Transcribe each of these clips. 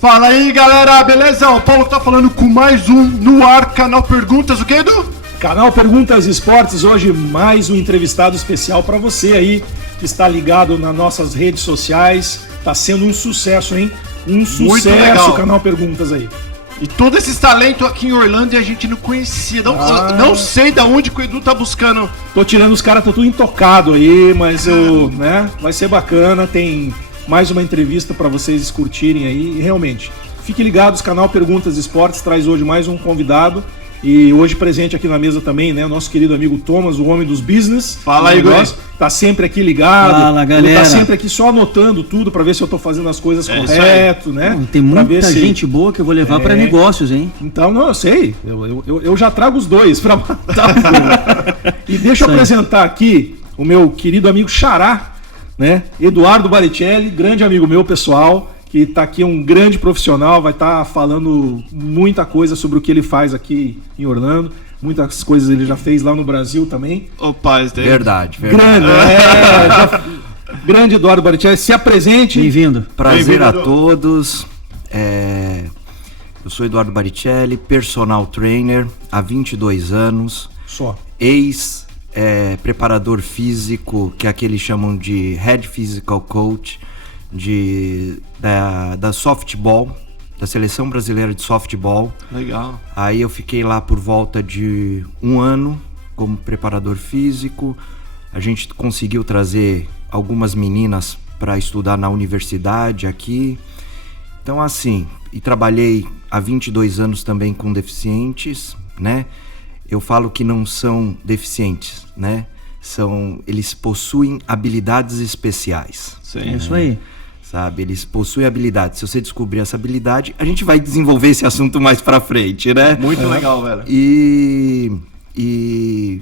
Fala aí, galera, beleza? O Paulo tá falando com mais um no ar, canal Perguntas, o que, Edu? Canal Perguntas Esportes, hoje mais um entrevistado especial para você aí que está ligado nas nossas redes sociais. Tá sendo um sucesso, hein? Um sucesso o Canal Perguntas aí. E todos esses talentos aqui em Orlando e a gente não conhecia. Não sei de onde que o Edu tá buscando. Tô tirando os caras, tô tudo intocado aí, mas vai ser bacana, tem mais uma entrevista para vocês curtirem aí. E realmente, fiquem ligados, Canal Perguntas Esportes traz hoje mais um convidado. E hoje presente aqui na mesa também, né? Nosso querido amigo Thomas, o homem dos business. Fala aí, Igor. Tá sempre aqui ligado. Fala, galera. Ele tá sempre aqui só anotando tudo pra ver se eu tô fazendo as coisas correto, né? Não, tem muita gente boa que eu vou levar pra negócios, hein? Então, não, eu sei. Eu já trago os dois pra E deixa eu apresentar aqui o meu querido amigo Xará, né? Eduardo Baricelli, grande amigo meu, pessoal, que tá aqui, um grande profissional, vai estar falando muita coisa sobre o que ele faz aqui em Orlando. Muitas coisas ele já fez lá no Brasil também. Opa, verdade. Grande Eduardo Baricelli, se apresente. Bem-vindo. Prazer a todos. Eu sou Eduardo Baricelli, personal trainer há 22 anos. Só. Preparador físico, que aqui eles chamam de Head Physical Coach, da softball, da Seleção Brasileira de Softball. Legal. Aí eu fiquei lá por volta de 1 ano como preparador físico. A gente conseguiu trazer algumas meninas para estudar na universidade aqui. Então assim, e trabalhei há 22 anos também com deficientes, né? Eu falo que não são deficientes, né? Eles possuem habilidades especiais. Sim. É isso aí. Sabe, eles possuem habilidade. Se você descobrir essa habilidade, a gente vai desenvolver esse assunto mais pra frente, né? Muito legal, velho. E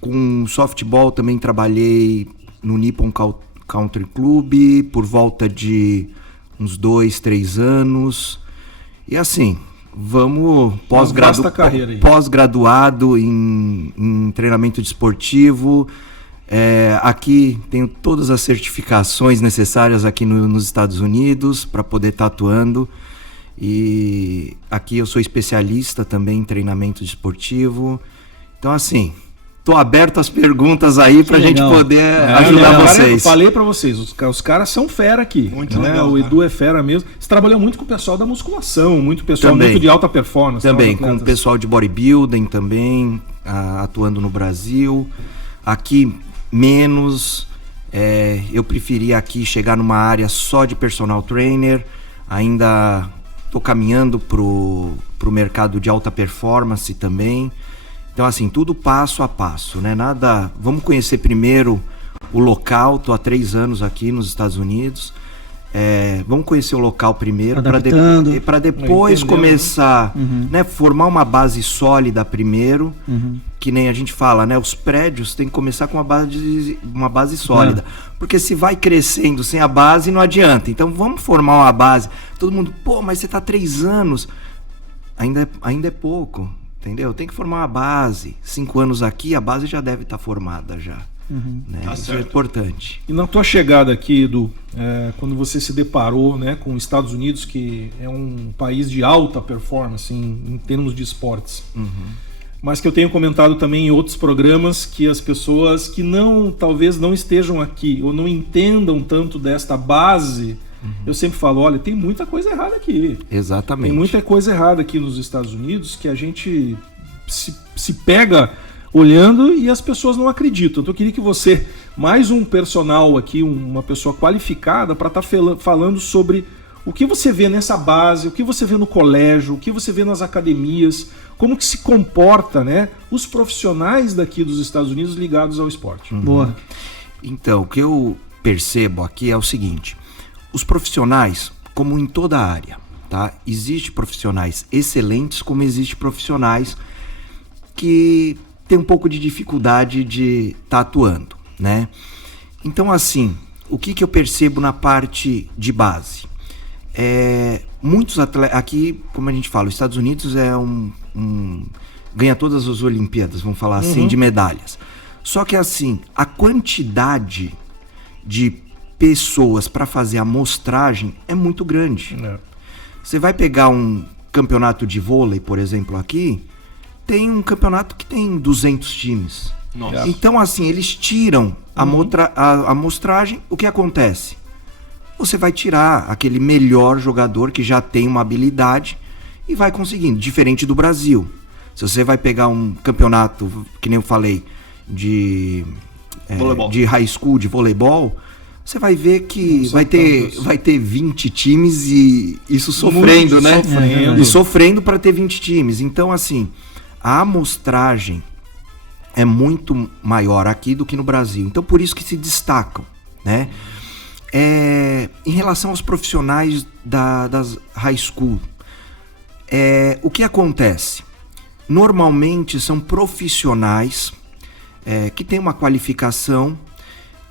com softball também trabalhei no Nippon Country Club por volta de uns 2-3 anos. E assim, vamos pós-graduado em treinamento desportivo. Aqui tenho todas as certificações necessárias aqui nos Estados Unidos para poder estar atuando, e aqui eu sou especialista também em treinamento desportivo. Então assim, tô aberto às perguntas aí pra gente poder ajudar vocês. Eu falei pra vocês, os caras são fera aqui. Muito né? legal. O Edu é fera mesmo. Você trabalhou muito com o pessoal da musculação, muito pessoal muito de alta performance. Também, com o pessoal de bodybuilding também, atuando no Brasil. Aqui menos, eu preferia aqui chegar numa área só de personal trainer. Ainda tô caminhando pro mercado de alta performance também. Então assim, tudo passo a passo, né? Vamos conhecer primeiro o local. Tô há 3 anos aqui nos Estados Unidos. Vamos conhecer o local primeiro para depois começar, né, formar uma base sólida primeiro, que nem a gente fala, né, os prédios tem que começar com uma base sólida, porque se vai crescendo sem a base não adianta. Então vamos formar uma base. Todo mundo, mas você tá 3 anos, ainda é pouco, entendeu? Tem que formar uma base. 5 anos aqui, a base já deve estar formada já. Né? Isso é importante. E na tua chegada aqui, Edu, quando você se deparou, né, com os Estados Unidos, que é um país de alta performance em termos de esportes, mas que eu tenho comentado também em outros programas que as pessoas que talvez não estejam aqui ou não entendam tanto desta base, eu sempre falo, olha, tem muita coisa errada aqui. Exatamente. Tem muita coisa errada aqui nos Estados Unidos que a gente se pega olhando e as pessoas não acreditam. Então eu queria que você, mais um personal aqui, uma pessoa qualificada para estar falando sobre o que você vê nessa base, o que você vê no colégio, o que você vê nas academias, como que se comporta, né, os profissionais daqui dos Estados Unidos ligados ao esporte. Boa. Então, o que eu percebo aqui é o seguinte: os profissionais, como em toda a área, tá? Existem profissionais excelentes, como existem profissionais que tem um pouco de dificuldade de estar atuando, né? Então, assim, o que eu percebo na parte de base? Muitos atletas, aqui, como a gente fala, os Estados Unidos ganha todas as Olimpíadas, vamos falar assim, de medalhas. Só que, assim, a quantidade de pessoas para fazer a amostragem é muito grande. Você vai pegar um campeonato de vôlei, por exemplo, aqui, tem um campeonato que tem 200 times. Nossa. Então, assim, eles tiram a amostragem. O que acontece? Você vai tirar aquele melhor jogador que já tem uma habilidade e vai conseguindo, diferente do Brasil. Se você vai pegar um campeonato, que nem eu falei, de high school, de voleibol, você vai ver que vai ter 20 times e isso sofrendo, né? E sofrendo para ter 20 times. Então, assim, a amostragem é muito maior aqui do que no Brasil. Então, por isso que se destacam, né? Em relação aos profissionais das high school, o que acontece? Normalmente são profissionais que têm uma qualificação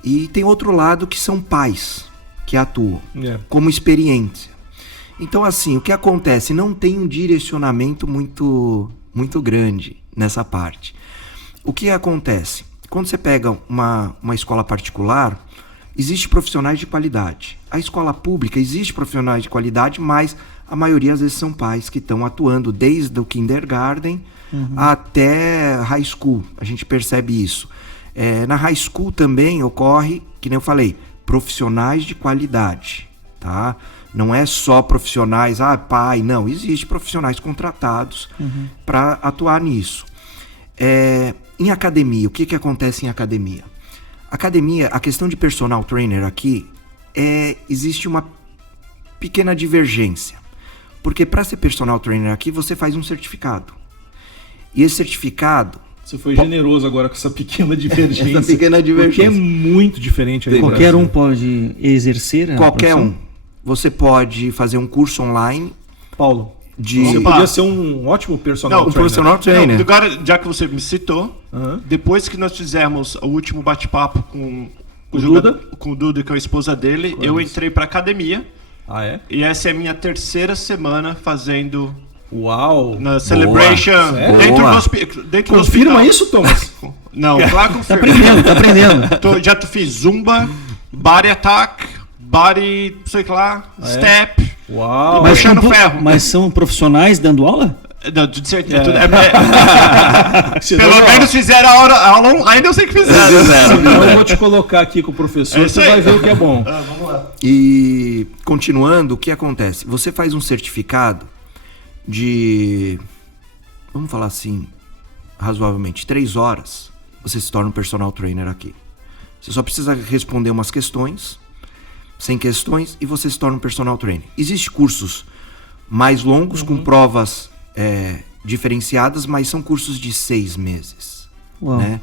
e tem outro lado que são pais que atuam como experiência. Então, assim, o que acontece? Não tem um direcionamento muito grande nessa parte. O que acontece? Quando você pega uma escola particular, existe profissionais de qualidade. A escola pública existe profissionais de qualidade, mas a maioria às vezes são pais que estão atuando desde o kindergarten até high school. A gente percebe isso. Na high school também ocorre, que nem eu falei, profissionais de qualidade, tá? Não é só profissionais, pai, não. Existe profissionais contratados para atuar nisso. Em academia, o que acontece em academia? Academia, a questão de personal trainer aqui, existe uma pequena divergência. Porque para ser personal trainer aqui, você faz um certificado. E esse certificado... Você foi generoso agora com essa pequena divergência. Essa pequena divergência. Porque é muito diferente aí. Qualquer um pode exercer a Qualquer profissão? Você pode fazer um curso online. Paulo, você podia ser um ótimo personal trainer. Personal trainer. Agora, já que você me citou, depois que nós fizemos o último bate-papo com o Duda, que é a esposa dele, eu entrei pra academia. Ah, é? E essa é a minha 3ª semana fazendo... Uau! Na Celebration. Dentro do Confirma hospital. Isso, Thomas? Não, claro que confirma. Tá aprendendo. Já fiz Zumba, Body Attack, Body, sei lá, Step. Uau! Puxando ferro. Mas são profissionais dando aula? Não, tudo certo. Pelo menos fizeram a aula online, eu sei que fizeram. Então eu vou te colocar aqui com o professor, você vai ver o que é bom. Vamos lá. E continuando, o que acontece? Você faz um certificado de, vamos falar assim, razoavelmente 3 horas, você se torna um personal trainer aqui. Você só precisa responder umas questões, 100 questões, e você se torna um personal trainer. Existem cursos mais longos, com provas diferenciadas, mas são cursos de 6 meses. Uau. Né?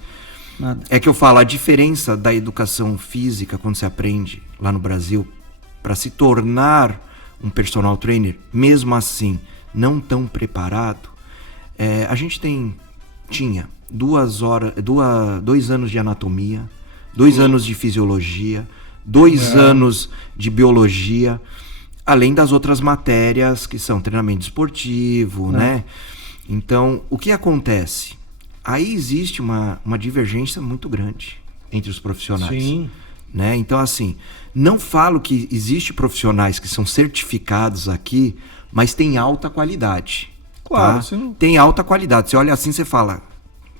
Nada. É que eu falo, a diferença da educação física, quando você aprende lá no Brasil, para se tornar um personal trainer, mesmo assim, não tão preparado, a gente tinha 2 anos de anatomia, 2 anos de fisiologia, 2 anos de biologia, além das outras matérias que são treinamento esportivo, né? Então, o que acontece? Aí existe uma divergência muito grande entre os profissionais. Sim. Né? Então, assim, não falo que existe profissionais que são certificados aqui, mas tem alta qualidade. Claro, tá? sim. Tem alta qualidade. Você olha assim, você fala,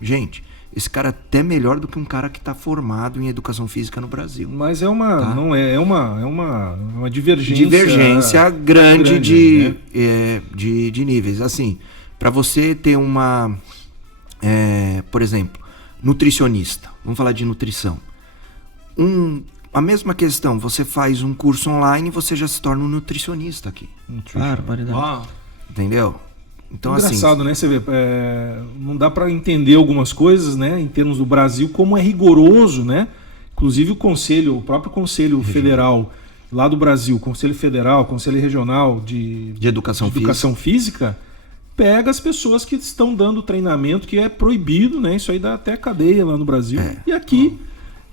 gente, esse cara é até melhor do que um cara que está formado em educação física no Brasil. Mas não é uma divergência. Divergência grande né? de níveis. Assim, para você ter uma, por exemplo, nutricionista. Vamos falar de nutrição. A mesma questão, você faz um curso online e você já se torna um nutricionista aqui. Claro, entendeu? Então, engraçado, assim, né? Você vê, não dá para entender algumas coisas, né? Em termos do Brasil, como é rigoroso, né? Inclusive o próprio Conselho Federal lá do Brasil, Conselho Federal, Conselho Regional de Educação Física, pega as pessoas que estão dando treinamento que é proibido, né? Isso aí dá até cadeia lá no Brasil. E aqui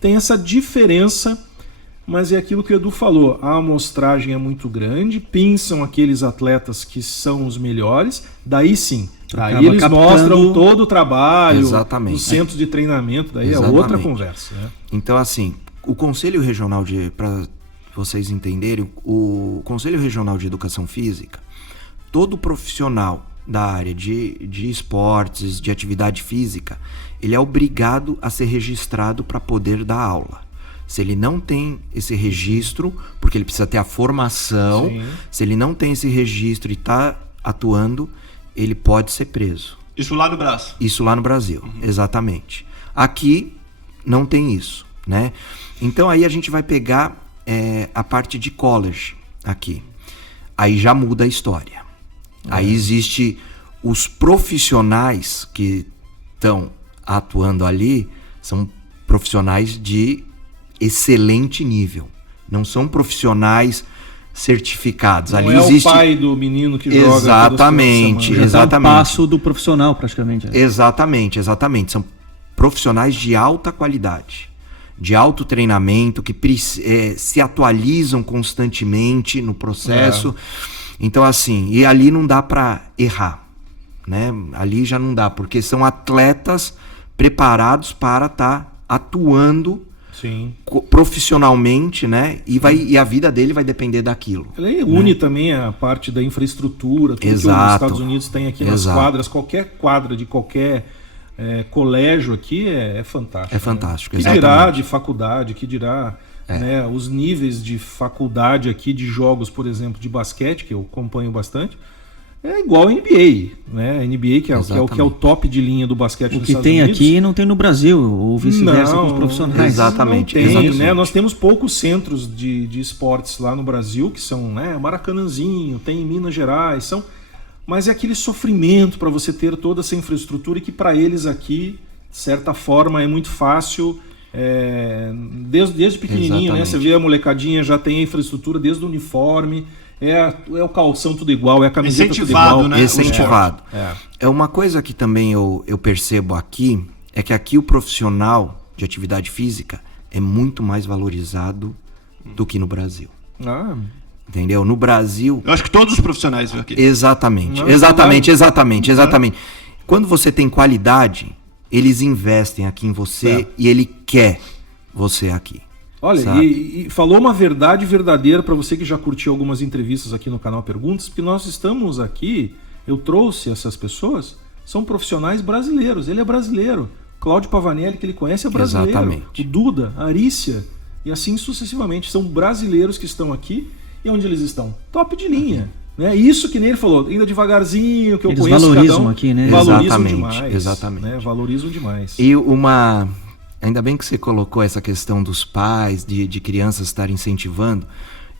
tem essa diferença, mas é aquilo que o Edu falou, a amostragem é muito grande, pinçam aqueles atletas que são os melhores, daí sim, daí eles mostram todo o trabalho, os centros de treinamento, daí é outra conversa. Né? Então, assim, o Conselho Regional vocês entenderem, o Conselho Regional de Educação Física, todo profissional da área de esportes, de atividade física, ele é obrigado a ser registrado para poder dar aula. Se ele não tem esse registro, porque ele precisa ter a formação, Sim. se ele não tem esse registro e está atuando, ele pode ser preso. Isso lá no Brás. Isso lá no Brasil, exatamente. Aqui não tem isso, né? Então aí a gente vai pegar a parte de college aqui. Aí já muda a história. Aí existe os profissionais que estão atuando ali, são profissionais de excelente nível. Não são profissionais certificados. Não ali é existe o pai do menino que joga. Exatamente, Já tá um exatamente. passo do profissional, praticamente. Exatamente. São profissionais de alta qualidade, de alto treinamento, que se atualizam constantemente no processo. Então, assim, e ali não dá para errar, né? Ali já não dá, porque são atletas preparados para estar atuando Sim. profissionalmente, né? E a vida dele vai depender daquilo. Ele une também a parte da infraestrutura, tudo que os Exato. Estados Unidos tem aqui nas Exato. quadras. Qualquer quadra de qualquer colégio aqui é fantástico. É fantástico, né? Que dirá exatamente. de faculdade, que dirá né, os níveis de faculdade aqui de jogos, por exemplo, de basquete, que eu acompanho bastante, é igual a NBA, né? A NBA que é o top de linha do basquete O dos que Estados tem Unidos. aqui não tem no Brasil, ou vice-versa com os profissionais. Exatamente, Não tem, exatamente. né? Nós temos poucos centros de esportes lá no Brasil, que são Maracanãzinho, tem em Minas Gerais, mas é aquele sofrimento para você ter toda essa infraestrutura e que para eles aqui, de certa forma, é muito fácil. Desde pequenininho, né? Exatamente. Você vê a molecadinha, já tem a infraestrutura desde o uniforme, é o calção tudo igual, é a camiseta Incentivado, tudo igual. né? Incentivado. É. É uma coisa que também eu percebo aqui, é que aqui o profissional de atividade física é muito mais valorizado do que no Brasil. Ah, Entendeu? No Brasil... Eu acho que todos os profissionais viu aqui. Exatamente, Não, exatamente, não. exatamente. Quando você tem qualidade, eles investem aqui em você e ele quer você aqui. olha, Sabe? e falou uma verdade verdadeira para você que já curtiu algumas entrevistas aqui no canal Perguntas, porque nós estamos aqui, eu trouxe essas pessoas, são profissionais brasileiros, ele é brasileiro. Cláudio Pavanelli, que ele conhece, é brasileiro. Exatamente. O Duda, a Arícia, e assim sucessivamente. São brasileiros que estão aqui. E onde eles estão? Top de linha. Né? Isso que nem ele falou, ainda devagarzinho, que eu Eles conheço valorizam cada um. aqui, né? Valorizam Exatamente, demais. exatamente. Né? Valorizam demais. E ainda bem que você colocou essa questão dos pais, de crianças estarem incentivando.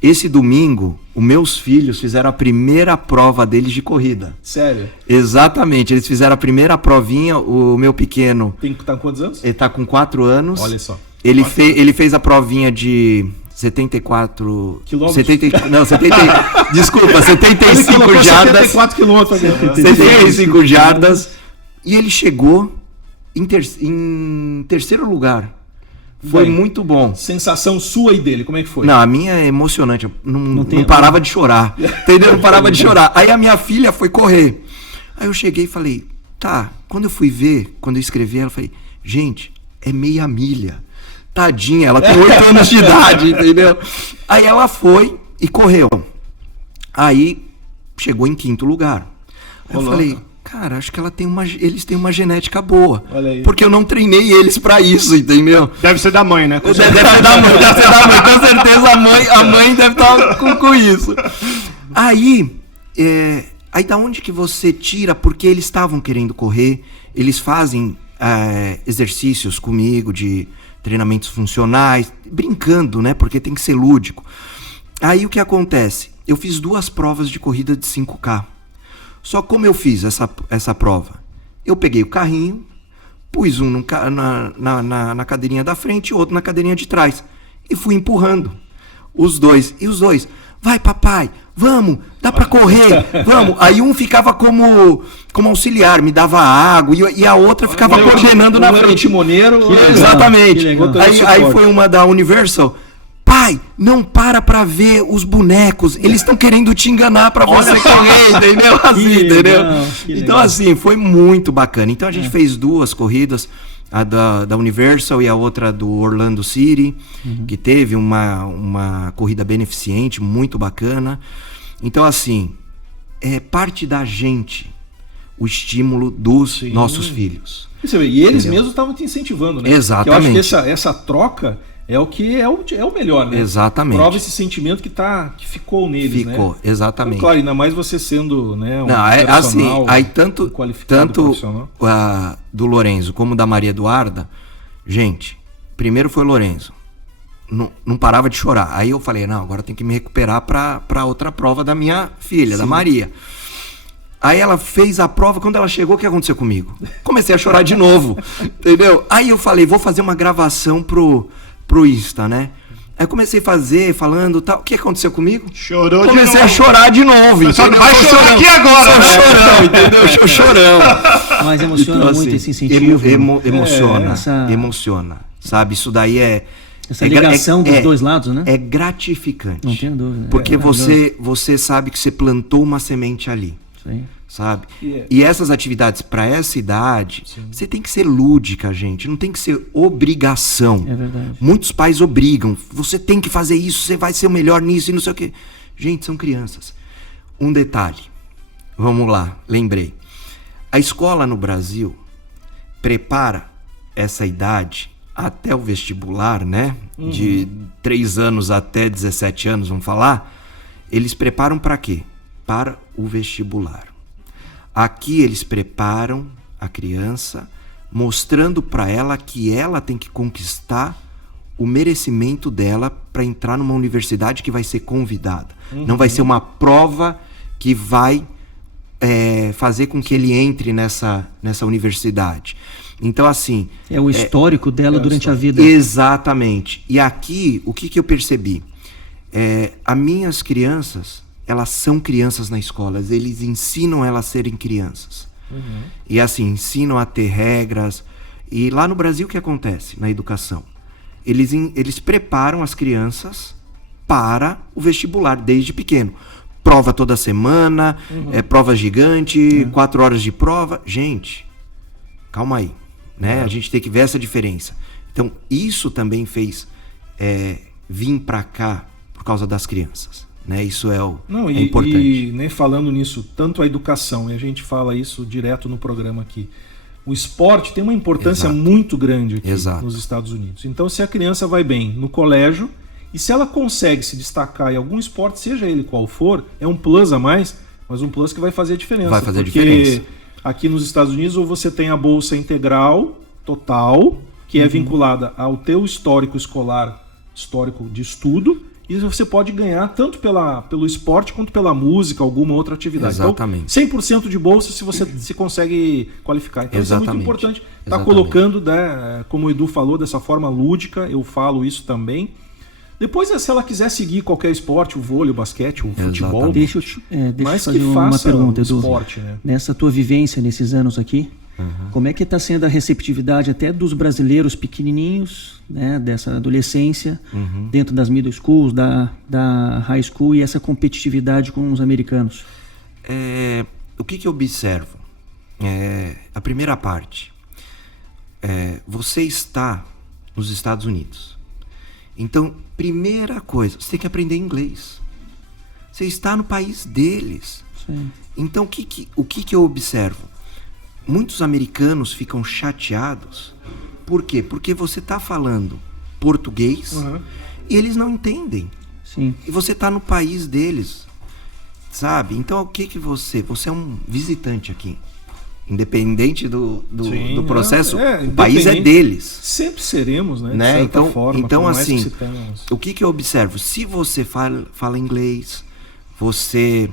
Esse domingo, os meus filhos fizeram a primeira prova deles de corrida. Sério? Exatamente, eles fizeram a primeira provinha, o meu pequeno, Tá com quantos anos? ele tá com 4 anos. Olha só. Ele fez a provinha de 74... Quilômetros? Desculpa, Ele 75 colocou jardas. 74 quilômetros. 75 jardas. E ele chegou em terceiro lugar. Foi Bem, muito bom. Sensação sua e dele, como é que foi? Não, a minha é emocionante. Eu não tem- parava de chorar. Entendeu? Não parava de chorar. Aí a minha filha foi correr. Aí eu cheguei e falei, tá. Quando eu fui ver, quando eu escrevi, eu falei, gente, é meia milha. Tadinha, ela tem 8 anos de idade, entendeu? Aí ela foi e correu. Aí chegou em 5º lugar. Aí eu Ô, falei, louco. cara, acho que eles têm uma genética boa. Olha aí. Porque eu não treinei eles pra isso, entendeu? Deve ser da mãe, né? Deve ser da mãe, com certeza a mãe deve estar com isso. Aí da onde que você tira? Porque eles estavam querendo correr, eles fazem exercícios comigo de treinamentos funcionais, brincando, né? Porque tem que ser lúdico. Aí o que acontece? Eu fiz 2 provas de corrida de 5K. Só como eu fiz essa prova? Eu peguei o carrinho, pus um na cadeirinha da frente e outro na cadeirinha de trás. E fui empurrando os dois. E os dois, vai papai, vamos, dá pra correr, vamos. Aí um ficava como auxiliar, me dava água e a outra ficava coordenando na Um era o frente. timoneiro. Que legal. Exatamente. que legal. Outro era o Aí suporte. foi uma da Universal. Pai, não pra ver os bonecos. Eles estão querendo te enganar pra você correr, entendeu? Assim, Que entendeu? legal, que Então, legal. assim, foi muito bacana. Então, a gente fez 2 corridas. a da Universal e a outra do Orlando City, que teve uma corrida beneficente, muito bacana. Então, assim, é parte da gente o estímulo dos nossos filhos. E eles mesmos estavam te incentivando, né? Exatamente. Que eu acho que essa troca é o que é o melhor, né? Exatamente. Prova esse sentimento que ficou neles, né? Ficou, exatamente. Então, claro, ainda mais você sendo, né, Não, assim, aí tanto profissional. Do Lorenzo como da Maria Eduarda, gente, primeiro foi o Lorenzo. Não parava de chorar. Aí eu falei, não, agora tem que me recuperar pra outra prova da minha filha, da Maria. Aí ela fez a prova, quando ela chegou, o que aconteceu comigo? Comecei a chorar de novo, entendeu? Aí eu falei, vou fazer uma gravação pro Insta, né? Aí eu comecei a fazer, falando tal. O que aconteceu comigo? Chorou de novo. Comecei a chorar de novo. Só não vai chorar aqui agora, Só né? chorão, entendeu? Chorão. Mas emociona Então, muito assim, esse incentivo. Emociona, emociona. Sabe, isso daí essa ligação dos dois lados, né? É gratificante. Não tenho dúvida. Porque você sabe que você plantou uma semente ali. Sim. Sabe? E essas atividades para essa idade, você tem que ser lúdica, gente. Não tem que ser obrigação. É verdade. Muitos pais obrigam. Você tem que fazer isso, você vai ser o melhor nisso e não sei o quê. Gente, são crianças. Um detalhe. Vamos lá, lembrei. A escola no Brasil prepara essa idade até o vestibular, né? De 3 anos até 17 anos, vamos falar. Eles preparam para quê? Para o vestibular. Aqui eles preparam a criança, mostrando para ela que ela tem que conquistar o merecimento dela para entrar numa universidade que vai ser convidada. Não vai ser uma prova que vai fazer com que ele entre nessa universidade. Então, assim... É o histórico dela durante a vida. Exatamente. E aqui, o que eu percebi? As minhas crianças... elas são crianças na escola, eles ensinam elas a serem crianças. E assim, ensinam a ter regras. E lá no Brasil o que acontece na educação? Eles preparam as crianças para o vestibular desde pequeno. Prova toda semana, prova gigante, 4 horas de prova. Gente, calma aí, né? A gente tem que ver essa diferença. Então, isso também fez vir para cá por causa das crianças. Né? Isso é importante. E nem falando nisso, tanto a educação, e a gente fala isso direto no programa aqui, o esporte tem uma importância muito grande aqui nos Estados Unidos. Então, se a criança vai bem no colégio, e se ela consegue se destacar em algum esporte, seja ele qual for, é um plus a mais, mas um plus que vai fazer a diferença. Vai fazer porque a diferença. Aqui nos Estados Unidos, ou você tem a bolsa integral, total, que é vinculada ao teu histórico escolar, histórico de estudo, e você pode ganhar tanto pelo esporte quanto pela música, alguma outra atividade. Exatamente. Então, 100% de bolsa se você se consegue qualificar. Então, isso é muito importante. Está colocando, né, como o Edu falou, dessa forma lúdica, eu falo isso também. Depois, se ela quiser seguir qualquer esporte, o vôlei, o basquete, o futebol... Deixa eu fazer uma pergunta, Edu. Esporte, né? Nessa tua vivência, nesses anos aqui, como é que está sendo a receptividade até dos brasileiros pequenininhos, né, dessa adolescência, dentro das middle schools, da high school, e essa competitividade com os americanos? O que eu observo? A primeira parte. Você está nos Estados Unidos. Então, primeira coisa, você tem que aprender inglês. Você está no país deles. Sim. Então, o que eu observo? Muitos americanos ficam chateados. Por quê? Porque você está falando português e eles não entendem. Sim. E você está no país deles, sabe? Então, o que você... Você é um visitante aqui. Independente do processo, o país é deles. Sempre seremos, né? De certa forma, então assim, que o que eu observo? Se você fala inglês, você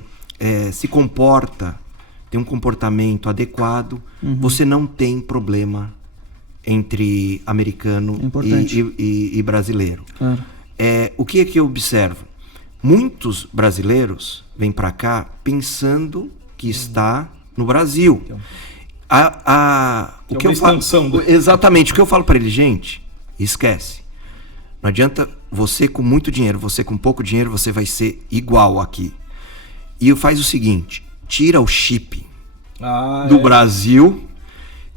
se comporta, tem um comportamento adequado, você não tem problema entre americano e brasileiro. Claro. O que eu observo? Muitos brasileiros vêm para cá pensando que está no Brasil. O que eu falo, exatamente, o que eu falo para ele, gente, esquece. Não adianta você com muito dinheiro, você com pouco dinheiro, você vai ser igual aqui. E faz o seguinte, tira o chip do Brasil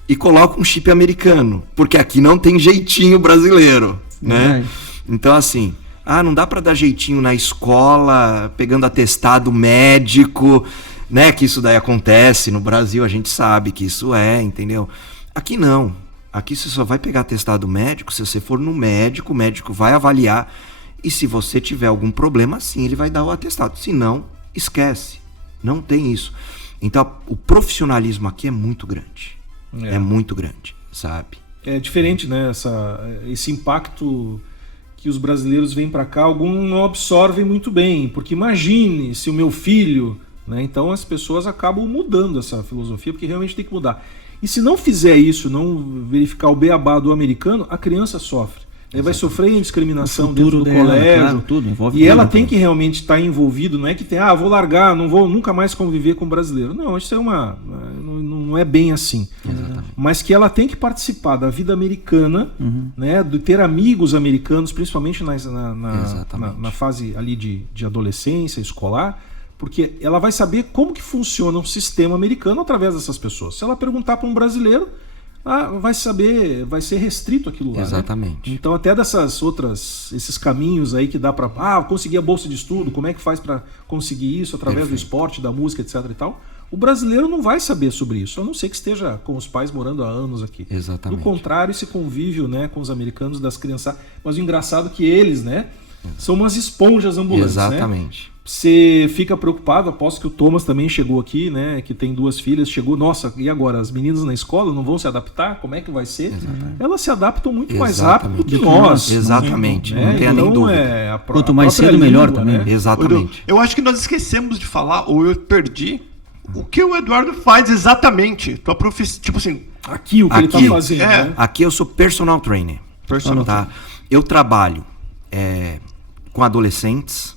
e coloca um chip americano, porque aqui não tem jeitinho brasileiro, né? Então assim, não dá para dar jeitinho na escola, pegando atestado médico, né? Que isso daí acontece no Brasil, a gente sabe que isso entendeu? Aqui não. Aqui você só vai pegar atestado médico se você for no médico, o médico vai avaliar, e se você tiver algum problema, sim, ele vai dar o atestado. Se não, esquece. Não tem isso. Então, o profissionalismo aqui é muito grande. É muito grande, sabe? É diferente, né? Esse impacto que os brasileiros vêm para cá, alguns não absorvem muito bem, porque imagine se o meu filho... Né? Então as pessoas acabam mudando essa filosofia, porque realmente tem que mudar. E se não fizer isso, não verificar o beabá do americano, a criança sofre. Aí vai sofrer discriminação dentro do colégio. Claro, tudo, envolve ela tem que realmente estar envolvido, não é que tem, vou largar, não vou nunca mais conviver com brasileiro. Não, isso não é bem assim. Exatamente. Mas que ela tem que participar da vida americana, né, de ter amigos americanos, principalmente na fase ali de adolescência, escolar, porque ela vai saber como que funciona um sistema americano através dessas pessoas. Se ela perguntar para um brasileiro, vai ser restrito aquilo lá. Exatamente. Né? Então até esses caminhos aí que dá para conseguir a bolsa de estudo, como é que faz para conseguir isso através do esporte, da música, etc. e tal. O brasileiro não vai saber sobre isso, a não ser que esteja com os pais morando há anos aqui. Exatamente. Do contrário, esse convívio, né, com os americanos, das crianças. Mas o engraçado é que eles, né, são umas esponjas ambulantes. Exatamente. Né? Você fica preocupado, aposto que o Thomas também chegou aqui, né? Que tem 2 filhas, chegou, nossa, e agora? As meninas na escola não vão se adaptar? Como é que vai ser? Exatamente. Elas se adaptam muito mais rápido do que nós. Exatamente, não tenha nem dúvida. Quanto mais cedo, melhor também. Né? Exatamente. Eu acho que nós esquecemos de falar, ou eu perdi, o que o Eduardo faz exatamente. Tua profissão, tipo assim... Aqui o que ele está fazendo. Né? Aqui eu sou personal trainer. Tá? Eu trabalho com adolescentes,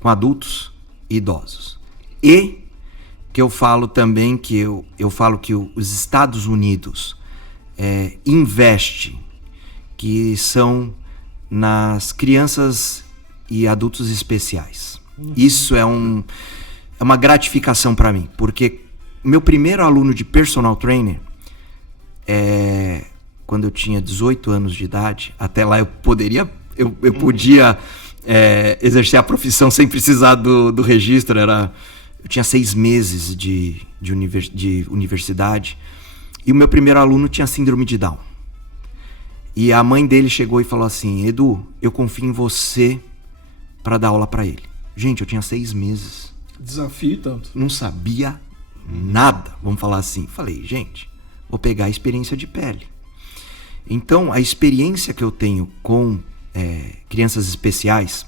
com adultos e idosos. E que eu falo também que eu falo que os Estados Unidos investe, que são nas crianças e adultos especiais. Isso é uma gratificação para mim, porque meu primeiro aluno de personal trainer, quando eu tinha 18 anos de idade, até lá eu podia exercer a profissão sem precisar do registro. Eu tinha 6 meses de universidade, e o meu primeiro aluno tinha síndrome de Down. E a mãe dele chegou e falou assim: Edu, eu confio em você para dar aula para ele. Gente, eu tinha 6 meses. Desafio tanto. Não sabia nada, vamos falar assim. Falei, gente, vou pegar a experiência de pele. Então, a experiência que eu tenho com crianças especiais,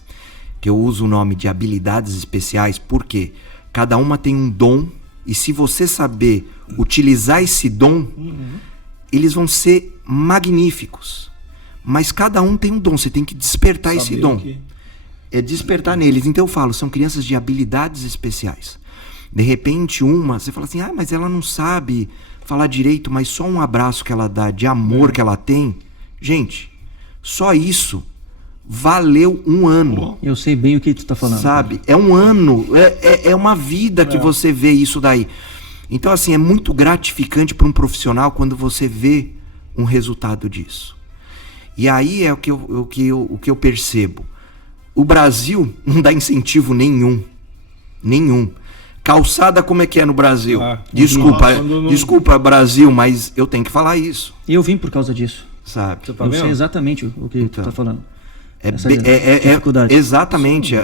que eu uso o nome de habilidades especiais, porque cada uma tem um dom, e se você saber utilizar esse dom, eles vão ser magníficos. Mas cada um tem um dom, você tem que despertar esse dom. É despertar neles. Então eu falo, são crianças de habilidades especiais. De repente você fala assim, mas ela não sabe falar direito, mas só um abraço que ela dá, de amor que ela tem. Gente, só isso valeu 1 ano. Eu sei bem o que tu tá falando. Sabe? É 1 ano. É uma vida que você vê isso daí. Então, assim, é muito gratificante para um profissional quando você vê um resultado disso. E aí é o que eu percebo. O Brasil não dá incentivo nenhum. Nenhum. Calçada, como é que é no Brasil? Desculpa, Brasil, mas eu tenho que falar isso. Eu vim por causa disso. Sabe? Você tá vendo? Eu sei exatamente o que tu tá falando. Dificuldade. Exatamente.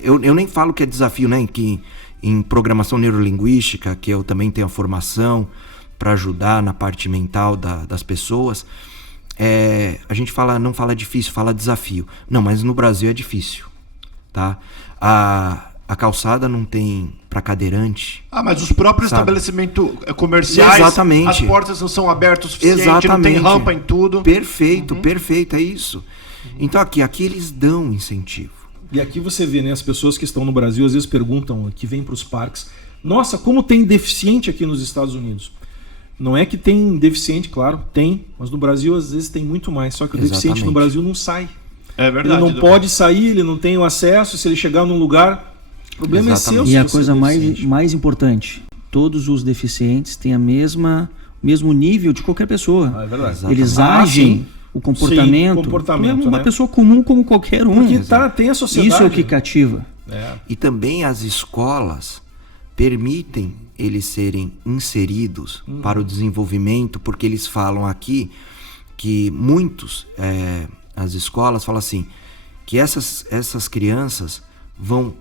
Eu nem falo que é desafio, né? Que em programação neurolinguística, que eu também tenho a formação para ajudar na parte mental das pessoas, a gente não fala difícil, fala desafio. Não, mas no Brasil é difícil, tá? A calçada não tem para cadeirante. Mas os próprios estabelecimentos comerciais, exatamente, as portas não são abertas o suficiente, não tem rampa em tudo. Perfeito, perfeito, é isso. Então aqui eles dão incentivo. E aqui você vê, né, as pessoas que estão no Brasil às vezes perguntam, que vêm para os parques, nossa, como tem deficiente aqui nos Estados Unidos? Não é que tem deficiente, claro, tem, mas no Brasil às vezes tem muito mais, só que o deficiente no Brasil não sai. É verdade. Ele não pode sair, ele não tem o acesso, se ele chegar num lugar, o problema é seu. E a coisa mais importante, todos os deficientes têm a mesma mesmo nível de qualquer pessoa. É verdade. Eles Ah, agem, sim. o comportamento, Sim, comportamento, é uma né? pessoa comum como qualquer um. Porque tem a sociedade. Isso é o que cativa. E também as escolas permitem eles serem inseridos para o desenvolvimento, porque eles falam aqui que as escolas falam assim, que essas crianças vão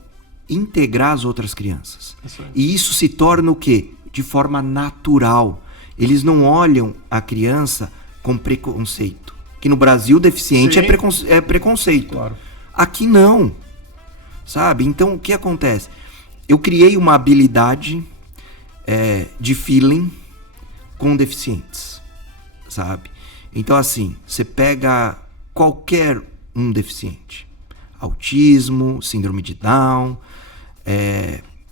integrar as outras crianças. E isso se torna o quê? De forma natural. Eles não olham a criança com preconceito. Que no Brasil, deficiente é preconceito. Claro. Aqui não. Sabe? Então, o que acontece? Eu criei uma habilidade de feeling com deficientes. Sabe? Então, assim, você pega qualquer um deficiente. Autismo, síndrome de Down,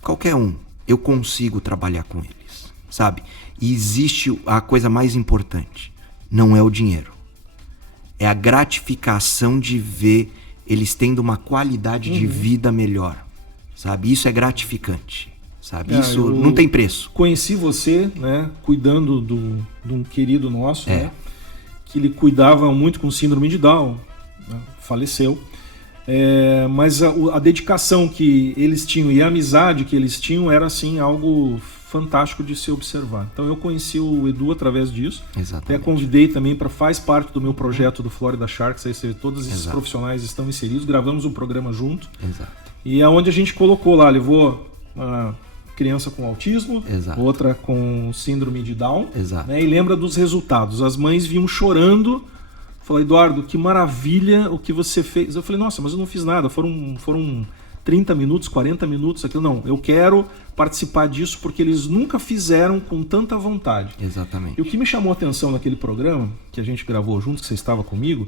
qualquer um. Eu consigo trabalhar com eles. Sabe? E existe a coisa mais importante. Não é o dinheiro. É a gratificação de ver eles tendo uma qualidade de vida melhor, sabe? Isso é gratificante, sabe? Isso não tem preço. Conheci você, né, cuidando de um querido nosso, né, que ele cuidava muito com síndrome de Down, né, faleceu. Mas a dedicação que eles tinham e a amizade que eles tinham era, assim, algo fantástico de se observar. Então eu conheci o Edu através disso. Exatamente. Até convidei também faz parte do meu projeto do Florida Sharks, aí todos esses profissionais estão inseridos, gravamos um programa junto. Exato. E é onde a gente colocou lá, levou uma criança com autismo, outra com síndrome de Down, né, e lembra dos resultados. As mães vinham chorando, falei, Eduardo, que maravilha o que você fez. Eu falei, nossa, mas eu não fiz nada, foram 30 minutos, 40 minutos, aquilo. Não, eu quero participar disso porque eles nunca fizeram com tanta vontade. Exatamente. E o que me chamou a atenção naquele programa, que a gente gravou junto, que você estava comigo,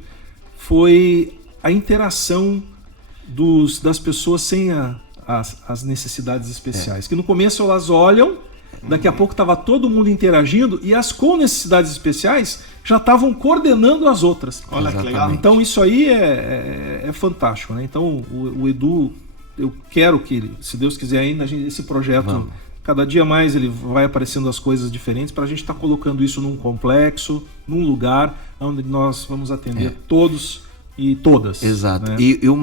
foi a interação das pessoas sem as necessidades especiais. Que no começo elas olham, daqui a pouco estava todo mundo interagindo e as com necessidades especiais já estavam coordenando as outras. Olha que legal. Então isso aí é fantástico, né? Então o Edu, eu quero que, se Deus quiser ainda, esse projeto, cada dia mais ele vai aparecendo as coisas diferentes para a gente estar colocando isso num complexo, num lugar onde nós vamos atender todos e todas. Exato. Né? E um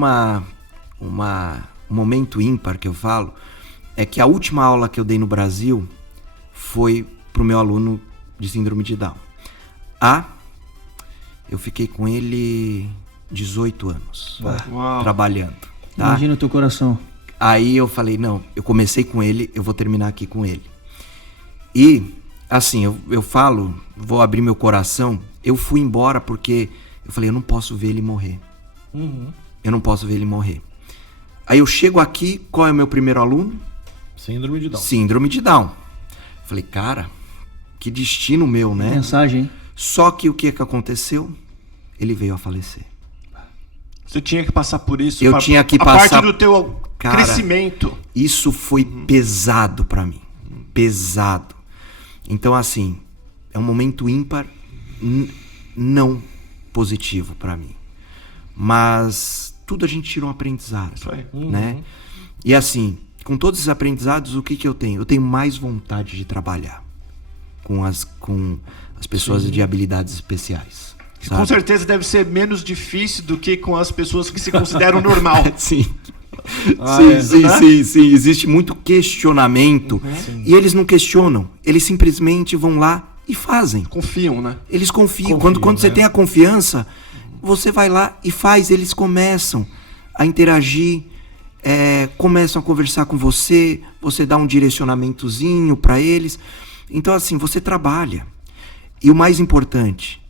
momento ímpar que eu falo é que a última aula que eu dei no Brasil foi pro meu aluno de síndrome de Down. Eu fiquei com ele 18 anos trabalhando. Tá? Imagina o teu coração. Aí eu falei, não, eu comecei com ele, eu vou terminar aqui com ele. E, assim, eu falo, vou abrir meu coração, eu fui embora porque eu falei, eu não posso ver ele morrer. Eu não posso ver ele morrer. Aí eu chego aqui, qual é o meu primeiro aluno? Síndrome de Down. Síndrome de Down. Falei, cara, que destino meu, né? Mensagem, hein? Só que o que aconteceu? Ele veio a falecer. Você tinha que passar por isso. Eu tinha que a passar... parte do teu crescimento. Isso foi pesado pra mim. Pesado. Então, assim, é um momento ímpar, não positivo pra mim. Mas tudo a gente tira um aprendizado. Isso aí. Né? E assim, com todos esses aprendizados, o que eu tenho? Eu tenho mais vontade de trabalhar com as pessoas de habilidades especiais. Sabe? Com certeza deve ser menos difícil do que com as pessoas que se consideram normal. Sim. Né? Sim. Existe muito questionamento. E eles não questionam. Eles simplesmente vão lá e fazem. Confiam, né? Eles confiam. Quando você tem a confiança, você vai lá e faz. Eles começam a interagir, começam a conversar com você, você dá um direcionamentozinho para eles. Então, assim, você trabalha. E o mais importante,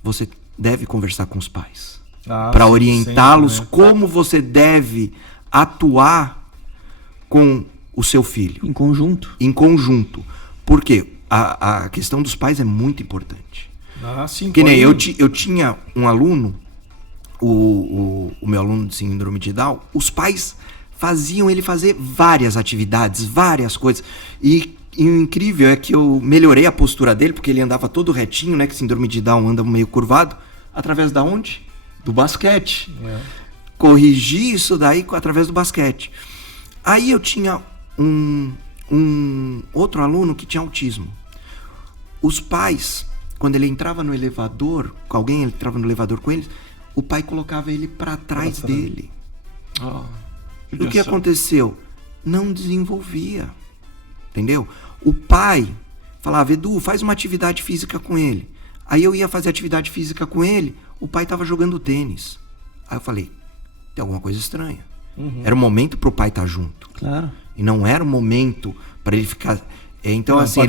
você deve conversar com os pais para orientá-los sempre, né? como você deve atuar com o seu filho. Em conjunto. Em conjunto. Por quê? A questão dos pais é muito importante. Sim, que nem eu tinha um aluno, o meu aluno de síndrome de Down, os pais faziam ele fazer várias atividades, várias coisas. E o incrível é que eu melhorei a postura dele, porque ele andava todo retinho, né? Que síndrome de Down anda meio curvado. Através da onde? Do basquete. Corrigi isso daí através do basquete. Aí eu tinha um outro aluno que tinha autismo. os pais, quando ele entrava no elevador, com alguém ele entrava no elevador com eles, o pai colocava ele para trás dele. E o que aconteceu? Não desenvolvia. Entendeu? O pai falava, Edu, faz uma atividade física com ele. Aí eu ia fazer atividade física com ele, o pai estava jogando tênis. Aí eu falei, tem alguma coisa estranha. Era o momento pro pai estar junto. Claro. E não era o momento para ele ficar... Então, Uma assim,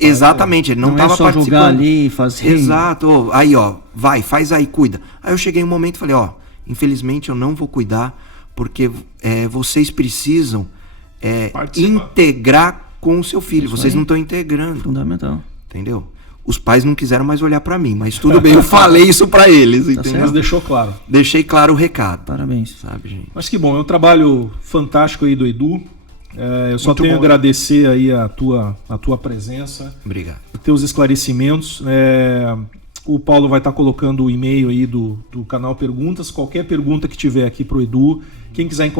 exatamente, ele não estava é só participando. jogar ali e fazer... Exato. Aí, ó, vai, faz aí, cuida. Aí eu cheguei um momento e falei, ó, infelizmente eu não vou cuidar, porque vocês precisam integrar com o seu filho. Vocês não estão integrando. Fundamental. Entendeu? Os pais não quiseram mais olhar para mim, mas tudo bem, eu falei isso para eles, entendeu? Mas deixou claro. Deixei claro o recado. Parabéns. Sabe, gente? Mas que bom, é um trabalho fantástico aí do Edu. Eu só Muito tenho a bom, agradecer aí a tua presença, Obrigado. os teus esclarecimentos. O Paulo vai estar colocando o e-mail aí do canal Perguntas. Qualquer pergunta que tiver aqui pro Edu, quem quiser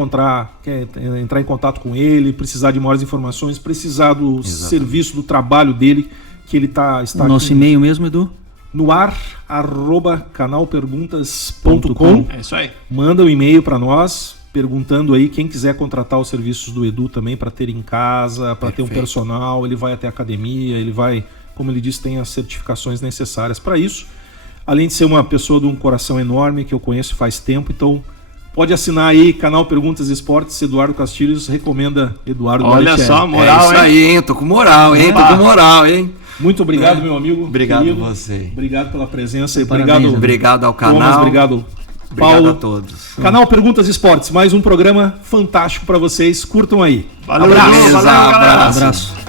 quer entrar em contato com ele, precisar de maiores informações, precisar do serviço, do trabalho dele, que ele está o nosso e-mail mesmo, Edu? no ar, @canalperguntas.com. É isso aí. Manda um e-mail para nós, perguntando aí, quem quiser contratar os serviços do Edu também para ter em casa, para ter um personal, ele vai até a academia, ele vai, como ele disse, tem as certificações necessárias para isso. Além de ser uma pessoa de um coração enorme, que eu conheço faz tempo, então pode assinar aí, canal Perguntas Esportes, Eduardo Castilhos, recomenda Eduardo Olha Baricelli. só, moral, isso aí, hein? Tô com moral, hein? Tô com moral, hein? Muito obrigado, meu amigo. Obrigado querido. a você. Obrigado pela presença. Parabéns, Obrigado, Edu. Obrigado ao Thomas. canal. Obrigado, Obrigado Paulo. a todos. Canal Perguntas Esportes, mais um programa fantástico para vocês. Curtam aí. Valeu, Abraço. Edu, valeu, galera. Abraço.